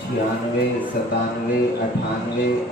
96, 97, 98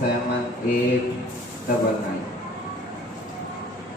7, 8, 9।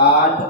8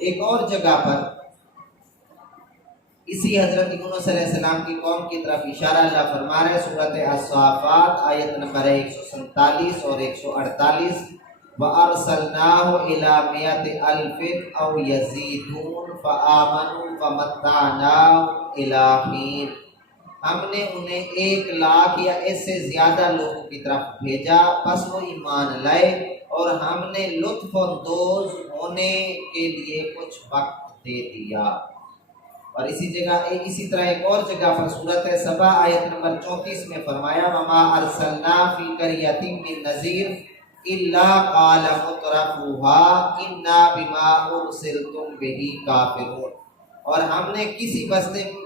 ایک اور جگہ پر اسی حضرت یونس علیہ السلام کی قوم کی طرف اشارہ اللہ فرما رہے ہیں، سورۃ الصافات آیت نمبر 147 اور 148، وَأَرْسَلْنَاهُ إِلَى مِائَةِ أَلْفٍ أَوْ يَزِيدُونَ فَآمَنُوا فَمَتَّعْنَاهُمْ إِلَىٰ حِينٍ۔ ہم نے انہیں 1,00,000 یا اس سے زیادہ لوگوں کی طرف بھیجا، پس وہ ایمان لائے اور ہم نے لطف اندوز ہونے کے لیے کچھ وقت دے دیا۔ اور اسی طرح ایک اور جگہ پر سورۃ سبا آیت نمبر 34 میں فرمایا، وَمَا أَرْسَلْنَا فِي قَرْيَةٍ مِّن نَذِيرٍ إِلَّا قَالَ مُتْرَفُوهَا إِنَّا بِمَا أُرْسِلْتُم بِهِ كَافِرُونَ۔ اور ہم نے کسی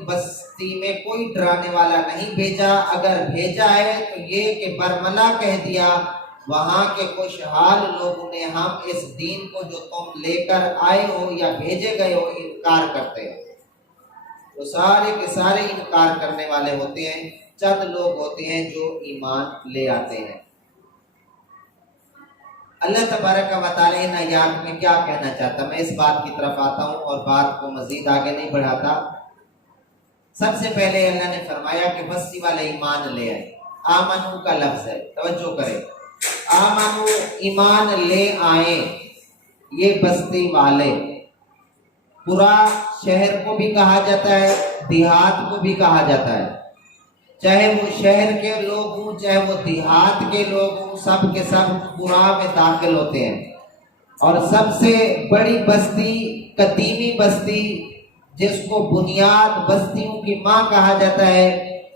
بستی میں کوئی ڈرانے والا نہیں بھیجا، اگر بھیجا ہے تو یہ کہ برملا کہہ دیا وہاں کے خوشحال لوگوں نے، ہم اس دین کو جو تم لے کر آئے ہو یا بھیجے گئے ہو انکار کرتے ہیں۔ تو سارے کے سارے انکار کرنے والے ہوتے ہیں، چند لوگ ہوتے ہیں جو ایمان لے آتے ہیں۔ اللہ تبارک و تعالی ان آیات میں کیا کہنا چاہتا، میں اس بات کی طرف آتا ہوں اور بات کو مزید آگے نہیں بڑھاتا۔ سب سے پہلے اللہ نے فرمایا کہ بستی والے ایمان لے آئے، آمنو کا لفظ ہے، توجہ کریں، آمنو ایمان لے آئے، یہ بستی والے، پورا شہر کو بھی کہا جاتا ہے، دیہات کو بھی کہا جاتا ہے، چاہے وہ شہر کے لوگ ہوں چاہے وہ دیہات کے لوگ ہوں، سب کے سب پورا میں داخل ہوتے ہیں۔ اور سب سے بڑی بستی، قدیمی بستی، جس کو بنیاد بستیوں کی ماں کہا جاتا ہے،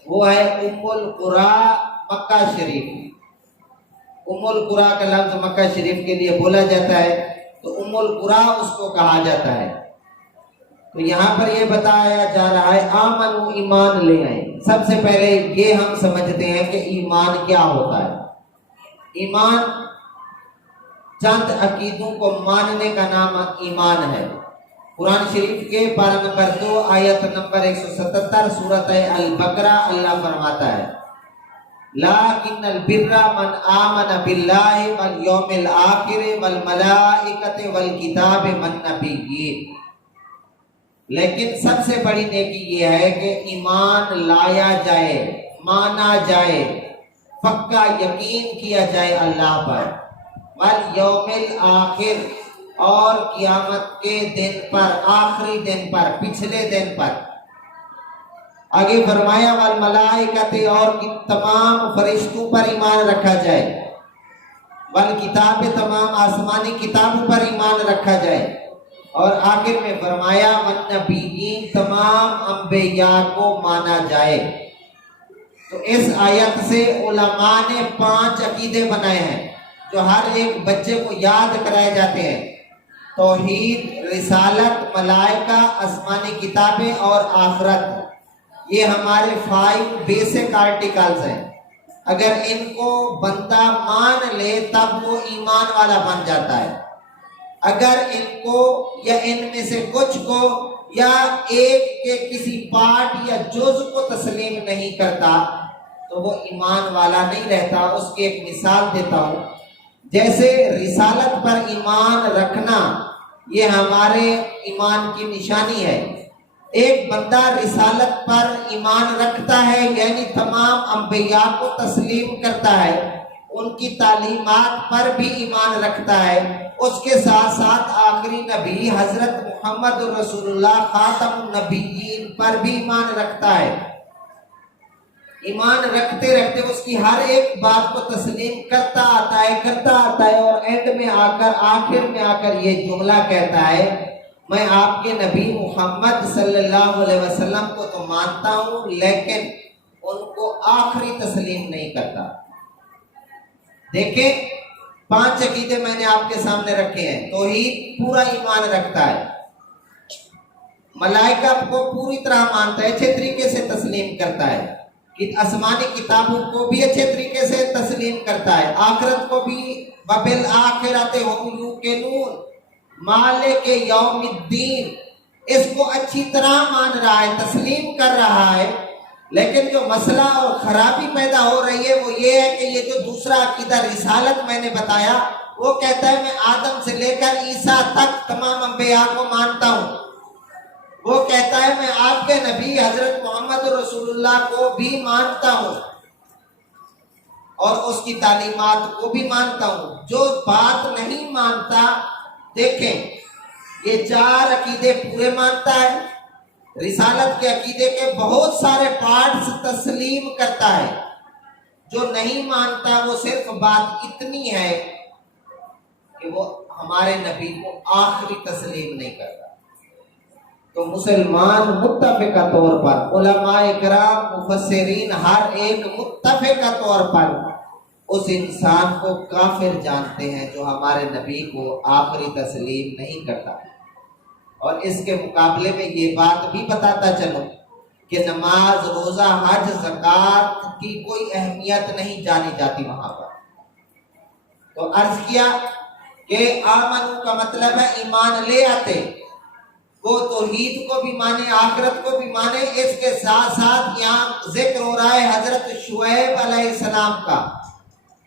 وہ ہے ام القریٰ مکہ شریف۔ ام القریٰ کا لفظ مکہ شریف کے لیے بولا جاتا ہے، تو ام القریٰ اس کو کہا جاتا ہے۔ تو یہاں پر یہ بتایا جا رہا ہے آمنو ایمان لے آئے۔ سب سے پہلے یہ ہم سمجھتے ہیں کہ ایمان کیا ہوتا ہے۔ ایمان چند عقیدوں کو ماننے کا نام ایمان ہے۔ قرآن شریف کے پارہ نمبر 2 آیت نمبر 177 سورۃ البقرہ اللہ فرماتا ہے، لَٰكِنَّ الْبِرَّ مَنْ آمَنَ بِاللَّهِ وَالْيَوْمِ الْآخِرِ وَالْمَلَائِكَةِ وَالْكِتَابِ وَالنَّبِيِّينَ۔ لیکن سب سے بڑی نیکی یہ ہے کہ ایمان لایا جائے، مانا جائے، پکا یقین کیا جائے اللہ پر، والیوم الآخر، اور قیامت کے دن پر، آخری دن پر، پچھلے دن پر۔ آگے فرمایا والملائکۃ، اور تمام فرشتوں پر ایمان رکھا جائے، والکتاب، تمام آسمانی کتابوں پر ایمان رکھا جائے، اور آخر میں فرمایا والنبیین، تمام انبیاء کو مانا جائے۔ تو اس آیت سے علماء نے 5 عقیدے بنائے ہیں جو ہر ایک بچے کو یاد کرائے جاتے ہیں: توحید، رسالت، ملائکہ، آسمانی کتابیں اور آخرت۔ یہ ہمارے 5 بیسک آرٹیکلز ہیں، اگر ان کو بندہ مان لے تب وہ ایمان والا بن جاتا ہے۔ اگر ان کو یا ان میں سے کچھ کو یا ایک کے کسی پارٹ یا جز کو تسلیم نہیں کرتا تو وہ ایمان والا نہیں رہتا۔ اس کی ایک مثال دیتا ہوں، جیسے رسالت پر ایمان رکھنا یہ ہمارے ایمان کی نشانی ہے۔ ایک بندہ رسالت پر ایمان رکھتا ہے یعنی تمام انبیاء کو تسلیم کرتا ہے، ان کی تعلیمات پر بھی ایمان رکھتا ہے، اس کے ساتھ ساتھ آخری نبی حضرت محمد رسول اللہ خاتم النبیین پر بھی ایمان رکھتا ہے۔ ایمان رکھتے رکھتے اس کی ہر ایک بات کو تسلیم کرتا آتا ہے اور اینڈ میں آخر میں آ کر یہ جملہ کہتا ہے، میں آپ کے نبی محمد صلی اللہ علیہ وسلم کو تو مانتا ہوں لیکن ان کو آخری تسلیم نہیں کرتا۔ دیکھیں 5 عقیدے میں نے آپ کے سامنے رکھے ہیں۔ توحید پورا ایمان رکھتا ہے، ملائکہ کو پوری طرح مانتا ہے، اچھے طریقے سے تسلیم کرتا ہے، آسمانی کتابوں کو بھی اچھے طریقے سے تسلیم کرتا ہے، آخرت کو بھی، وبالآخرۃ ھم یوقنون، مالک یوم الدین، اس کو اچھی طرح مان رہا ہے، تسلیم کر رہا ہے۔ لیکن جو مسئلہ اور خرابی پیدا ہو رہی ہے وہ یہ ہے کہ یہ جو دوسرا عقیدہ رسالت میں نے بتایا وہ کہتا ہے میں آدم سے لے کر عیسیٰ تک تمام انبیاء کو مانتا ہوں۔ وہ کہتا ہے میں آپ کے نبی حضرت محمد رسول اللہ کو بھی مانتا ہوں اور اس کی تعلیمات کو بھی مانتا ہوں۔ جو بات نہیں مانتا، دیکھیں یہ 4 عقیدے پورے مانتا ہے، رسالت کے عقیدے کے بہت سارے پارٹس تسلیم کرتا ہے۔ جو نہیں مانتا وہ صرف بات اتنی ہے کہ وہ ہمارے نبی کو آخری تسلیم نہیں کرتا۔ تو مسلمان متفقہ طور پر، علماء کرام مفسرین ہر ایک متفقہ طور پر اس انسان کو کافر جانتے ہیں جو ہمارے نبی کو آخری تسلیم نہیں کرتا۔ اور اس کے مقابلے میں یہ بات بھی بتاتا چلوں کہ نماز، روزہ، حج، زکوٰۃ کی کوئی اہمیت نہیں جانی جاتی وہاں پر۔ تو عرض کیا کہ آمنو کا مطلب ہے ایمان لے آتے، وہ توحید کو بھی مانے، آخرت کو بھی مانے۔ اس کے ساتھ ساتھ یہاں ذکر ہو رہا ہے حضرت شعیب علیہ السلام کا،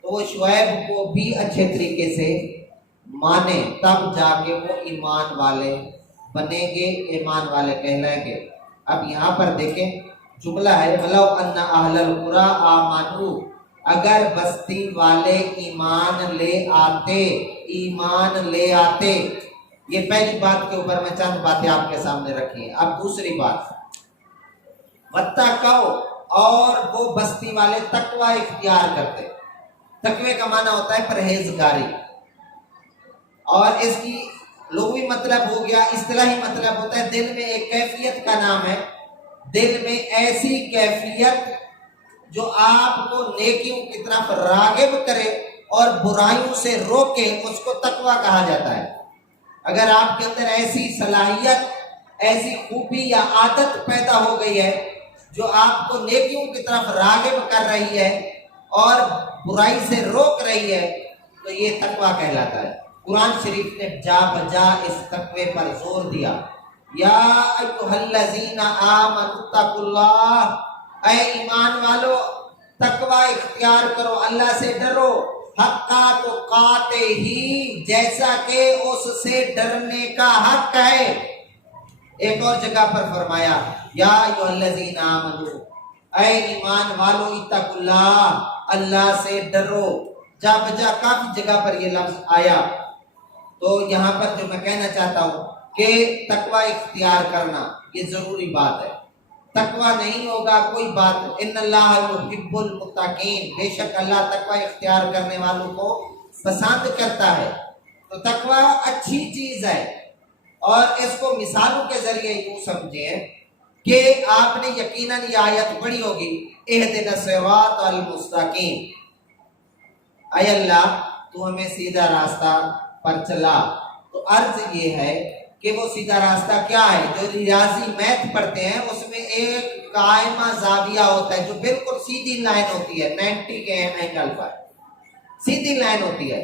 تو وہ شعیب کو بھی اچھے طریقے سے مانے، تب جا کے وہ ایمان والے بنیں گے، ایمان والے کہلائیں گے۔ اب یہاں پر دیکھیں جملہ ہے وَلَوْ أَنَّ أَهْلَ الْقُرَىٰ آمَنُوا، اگر بستی والے ایمان لے آتے، ایمان لے آتے۔ یہ پہلی بات کے اوپر میں چند باتیں آپ کے سامنے رکھی ہیں۔ اب دوسری بات، وَاتَّقَوْا، اور وہ بستی والے تقوی اختیار کرتے۔ تقوی کا معنی ہوتا ہے پرہیزگاری، اور اس کی لغوی مطلب ہو گیا، اصطلاحی مطلب ہوتا ہے دل میں ایک کیفیت کا نام ہے، دل میں ایسی کیفیت جو آپ کو نیکیوں کی طرف راغب کرے اور برائیوں سے روکے، اس کو تقوی کہا جاتا ہے۔ اگر آپ کے اندر ایسی صلاحیت، ایسی خوبی یا عادت پیدا ہو گئی ہے جو آپ کو نیکیوں کی طرف راغب کر رہی ہے اور برائی سے روک رہی ہے، تو یہ تقوی کہلاتا ہے۔ قرآن شریف نے جا بجا اس تقوی پر زور دیا، یا ایھا الذین آمنوا اتقوا اللہ، اے ایمان والو تقوی اختیار کرو، اللہ سے ڈرو، حق تقاتے ہی، جیسا کہ اس سے ڈرنے کا حق ہے۔ ایک اور جگہ پر فرمایا یا ایھا الذین آمنوا، اے ایمان والو اتقوا اللہ، اللہ سے ڈرو۔ جا بجا کافی جگہ پر یہ لفظ آیا۔ تو یہاں پر جو میں کہنا چاہتا ہوں کہ تقوی اختیار کرنا یہ ضروری بات ہے۔ تقوی نہیں ہوگا کوئی بات، ان اللہ یحب المتقین، بے شک اللہ تقوی اختیار کرنے والوں کو پسند کرتا ہے۔ تو تقوی اچھی چیز ہے، اور اس کو مثالوں کے ذریعے یوں سمجھیں کہ آپ نے یقیناً یہ آیت پڑھی ہوگی، اہدنا الصراط المستقیم، اے اللہ تو ہمیں سیدھا راستہ پر چلا۔ تو عرض یہ ہے کہ وہ سیدھا راستہ کیا ہے؟ جو ریاضی میتھ پڑھتے ہیں اس میں ایک قائمہ زاویہ ہوتا ہے جو بالکل سیدھی لائن ہوتی ہے، 90 کے اینگل پر سیدھی لائن ہوتی ہے۔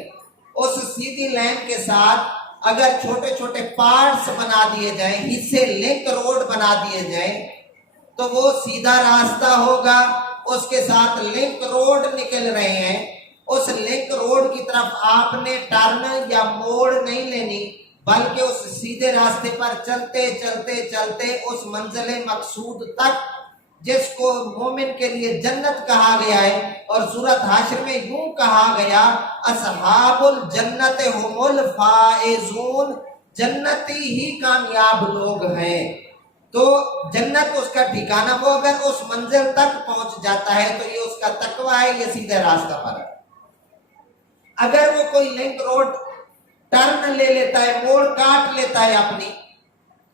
اس سیدھی لائن کے ساتھ اگر چھوٹے چھوٹے پارٹس بنا دیے جائیں، حصے لنک روڈ بنا دیے جائیں، تو وہ سیدھا راستہ ہوگا۔ اس کے ساتھ لنک روڈ نکل رہے ہیں، اس لنک روڈ کی طرف آپ نے ٹرن یا موڑ نہیں لینی، بلکہ اس سیدھے راستے پر چلتے چلتے چلتے اس منزل مقصود تک، جس کو مومن کے لیے جنت کہا گیا ہے، اور سورۃ حشر میں یوں کہا گیا اصحاب الجنت هم الفائزون، جنتی ہی کامیاب لوگ ہیں۔ تو جنت اس کا ٹھکانہ، وہ اگر اس منزل تک پہنچ جاتا ہے تو یہ اس کا تقوی ہے، یہ سیدھے راستہ پر ہے۔ اگر وہ کوئی لنک روڈ ٹرن لے لیتا ہے، موڑ کاٹ لیتا ہے اپنی،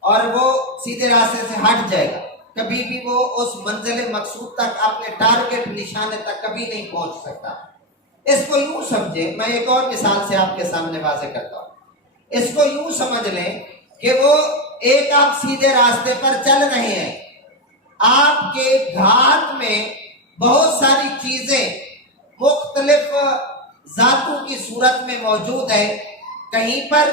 اور وہ سیدھے راستے سے ہٹ جائے گا، کبھی بھی وہ اس منزل مقصود تک، اپنے ٹارگٹ نشانے تک کبھی نہیں پہنچ سکتا۔ اس کو یوں سمجھے، میں ایک اور مثال سے آپ کے سامنے واضح کرتا ہوں۔ اس کو یوں سمجھ لیں کہ وہ ایک آپ سیدھے راستے پر چل رہے ہیں، آپ کے گھات میں بہت ساری چیزیں مختلف ذاتوں کی صورت میں موجود ہے۔ کہیں پر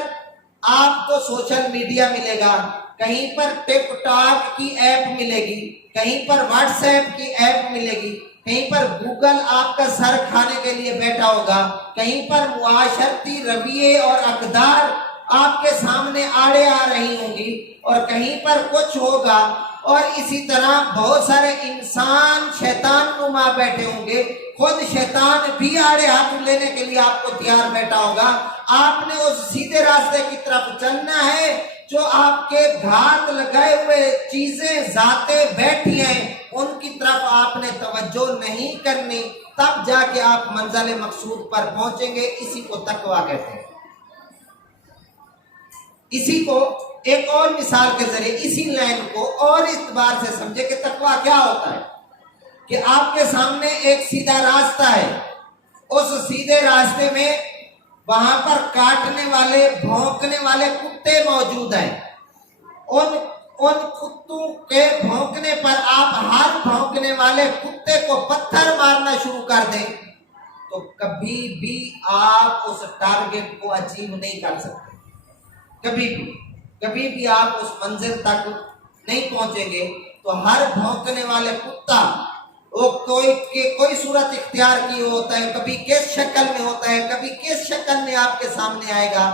آپ کو سوشل میڈیا ملے گا، کہیں پر ٹک ٹاک کی ایپ ملے گی، کہیں پر واٹس ایپ کی ایپ ملے گی، کہیں پر گوگل آپ کا سر کھانے کے لیے بیٹھا ہوگا، کہیں پر معاشرتی رویے اور اقدار آپ کے سامنے آڑے آ رہی ہوں گی، اور کہیں پر کچھ ہوگا، اور اسی طرح بہت سارے انسان شیطان نما بیٹھے ہوں گے، خود شیطان بھی آڑے ہاتھ لینے کے لیے آپ کو تیار بیٹھا ہوگا۔ آپ نے اس سیدھے راستے کی طرف چلنا ہے جو آپ کے گھات لگائے ہوئے چیزیں ذاتیں بیٹھی ہیں، ان کی طرف آپ نے توجہ نہیں کرنی، تب جا کے آپ منزل مقصود پر پہنچیں گے۔ اسی کو تقویٰ کہتے ہیں۔ اسی کو ایک اور مثال کے ذریعے اسی لائن کو اور اعتبار سے سمجھے کہ تقویٰ کیا ہوتا ہے، کہ آپ کے سامنے ایک سیدھا راستہ ہے، اس سیدھے راستے میں وہاں پر کاٹنے والے بھونکنے والے کتے موجود ہیں، ان کتوں کے بھونکنے پر آپ ہر بھونکنے والے کتے کو پتھر مارنا شروع کر دیں تو کبھی بھی آپ اس ٹارگٹ کو اچیو نہیں کر سکتے، کبھی بھی آپ اس منزل تک نہیں پہنچیں گے۔ تو ہر بھونکنے والے کتا وہ کوئی صورت اختیار کی ہوتا ہے، کبھی کس شکل میں ہوتا ہے، کبھی کس شکل میں آپ کے سامنے آئے گا،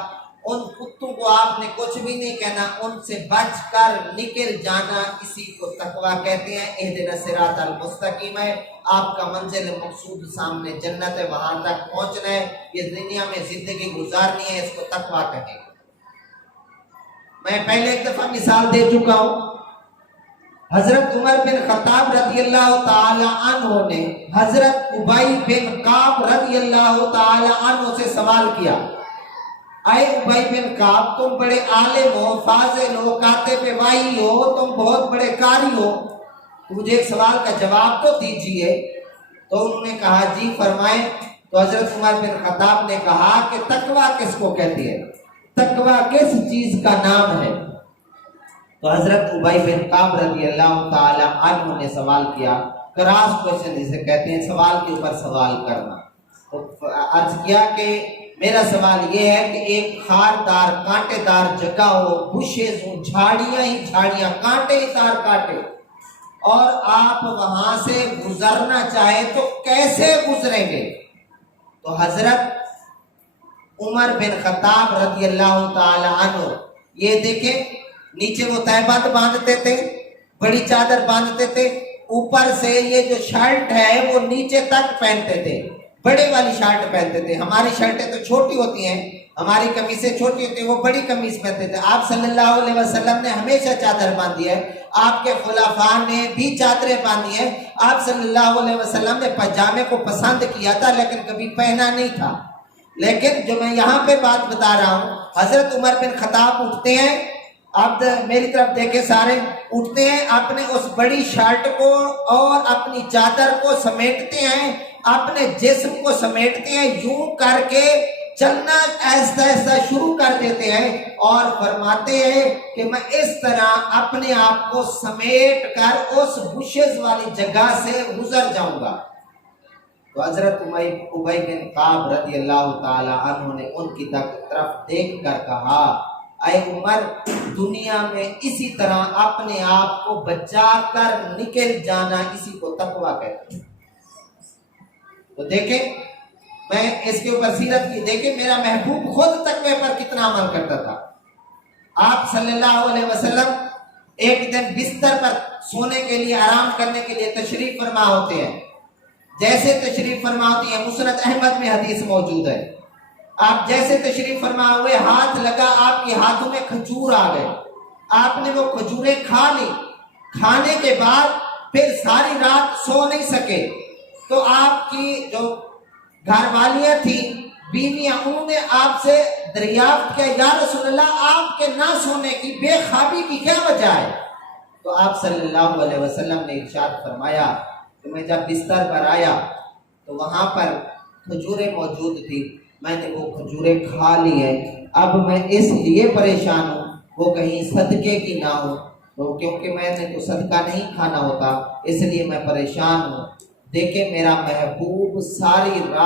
ان کتوں کو آپ نے کچھ بھی نہیں کہنا، ان سے بچ کر نکل جانا، اسی کو تقویٰ کہتے ہیں۔ اہدنا الصراط المستقیم ہے، آپ کا منزل مقصود سامنے جنت ہے، وہاں تک پہنچنا ہے، یہ دنیا میں زندگی گزارنی ہے، اس کو تقویٰ کہیں گے۔ میں پہلے ایک دفعہ مثال دے چکا ہوں، حضرت عمر بن خطاب رضی اللہ تعالی عنہ نے حضرت ابی بن کعب رضی اللہ تعالی عنہ سے سوال کیا، اے ابی بن کعب، تم بڑے عالم ہو، فاضل ہو، کاتب وحی ہو، تم بہت بڑے قاری ہو، مجھے ایک سوال کا جواب تو دیجئے۔ تو انہوں نے کہا جی فرمائیں۔ تو حضرت عمر بن خطاب نے کہا کہ تقویٰ کس کو کہتی ہے، تقویٰ کس چیز کا نام ہے؟ تو حضرت ابی بن کعب رضی اللہ تعالی عنہ نے سوال کیا، کراس کوشچن جسے کہتے ہیں، سوال کے اوپر سوال کرنا۔ تو عرض کیا کہ میرا سوال یہ ہے کہ ایک خاردار کانٹے دار جگہ ہو، بشز ہوں، جھاڑیاں ہی جھاڑیاں، کانٹے ہی تار کانٹے، اور آپ وہاں سے گزرنا چاہیں تو کیسے گزریں گے؟ تو حضرت عمر بن خطاب رضی اللہ تعالی عنہ یہ دیکھیں، نیچے وہ تہبند باندھتے تھے، بڑی چادر باندھتے تھے، اوپر سے یہ جو شرٹ ہے وہ نیچے تک پہنتے تھے، بڑے والی شرٹ پہنتے تھے۔ ہماری شرٹیں تو چھوٹی ہوتی ہیں، ہماری قمیصیں چھوٹی ہوتی ہیں، وہ بڑی قمیص پہنتے تھے۔ آپ صلی اللہ علیہ وسلم نے ہمیشہ چادر باندھی ہے، آپ کے خلفاء نے بھی چادریں باندھی ہیں، آپ صلی اللہ علیہ وسلم نے پاجامے کو پسند کیا تھا لیکن کبھی پہنا نہیں تھا۔ لیکن جو میں یہاں پہ بات بتا رہا ہوں، حضرت عمر بن خطاب اٹھتے ہیں، آپ میری طرف دیکھیں، سارے اٹھتے ہیں، اپنے اس بڑی شرٹ کو اور اپنی چادر کو سمیٹتے ہیں، اپنے جسم کو سمیٹتے ہیں، یوں کر کے چلنا ایسا ایسا شروع کر دیتے ہیں، اور فرماتے ہیں کہ میں اس طرح اپنے آپ کو سمیٹ کر اس بشز والی جگہ سے گزر جاؤں گا۔ تو حضرت ابی بن کعب رضی اللہ تعالی عنہ نے ان کی طرف دیکھ کر کہا، اے عمر، دنیا میں اسی طرح اپنے آپ کو بچا کر نکل جانا، اسی کو تقویٰ کہتے ہیں۔ تو دیکھیں، میں اس کے اوپر سیرت کی دیکھیں، میرا محبوب خود تقوی پر کتنا عمل کرتا تھا۔ آپ صلی اللہ علیہ وسلم ایک دن بستر پر سونے کے لیے، آرام کرنے کے لیے تشریف فرما ہوتے ہیں، جیسے تشریف فرما ہوتی ہیں، مسند احمد میں حدیث موجود ہے، آپ جیسے تشریف فرما ہوئے، ہاتھ لگا، آپ کے ہاتھوں میں کھجور آ گئے، آپ نے وہ کھجوریں کھا لی، کھانے کے بعد پھر ساری رات سو نہیں سکے، تو آپ کی جو گھر والیاں تھیں، بیویاں، انہوں نے آپ سے دریافت کیا، یا رسول اللہ، آپ کے نہ سونے کی، بے خوابی کی کیا وجہ ہے؟ تو آپ صلی اللہ علیہ وسلم نے ارشاد فرمایا کہ میں جب بستر پر آیا تو وہاں پر کھجوریں موجود تھی، میں نے وہ کھجوریں کھا لی ہیں، اب میں اس لیے پریشان ہوں وہ کہیں صدقے کی نہ ہو، تو کیونکہ میں نے تو صدقہ نہیں کھانا ہوتا، اس لیے میں پریشان ہوں۔ دیکھیں میرا محبوب ساری رات